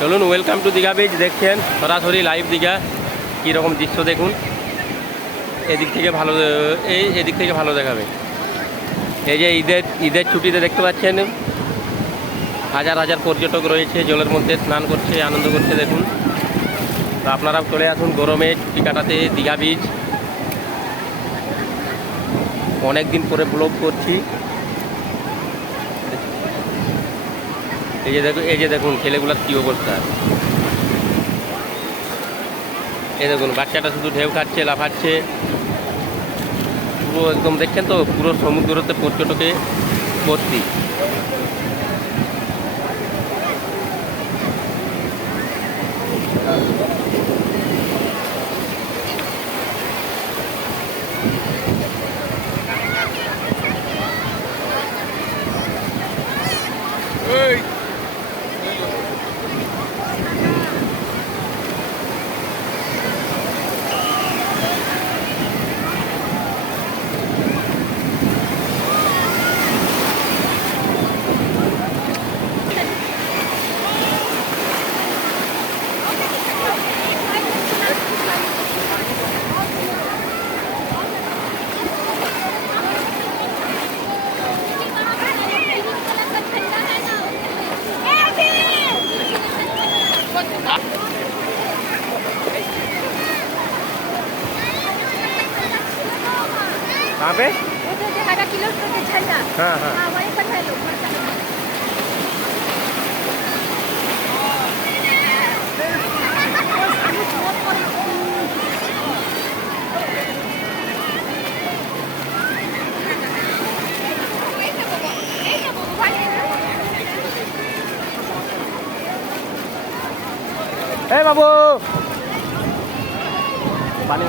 চলুন welcome to Digha beach দেখছেন? সরাসরি লাইভ দীঘা কীরকম দৃশ্য দেখুন? এদিক থেকে ভালো এই এদিক থেকে ভালো দেখাবে। এই যে ঈদের ঈদের ছুটিতে দেখতে পাচ্ছেন? হাজার হাজার পর্যটক রয়েছে, জলের মধ্যে স্নান করছে, আনন্দ করছে, দেখুন। তো আপনারাও চলে আসুন, গরমে ছুটি কাটাতে দীঘা বিচ অনেক দিন পরে ব্লগ করছি। এই যে দেখুন এই যে দেখুন ছেলেগুলোর কী অবস্থা। এই দেখুন, বাচ্চাটা শুধু ঢেউ খাচ্ছে, লাফাচ্ছে। পুরো একদম, দেখছেন তো? পুরো সমুদ্রতে পর্যটকে ভর্তি। कहाँ पे आधा किलो तो छल्ला हाँ हाँ हाँ वहीं पर है लोग এ বাবু। পানি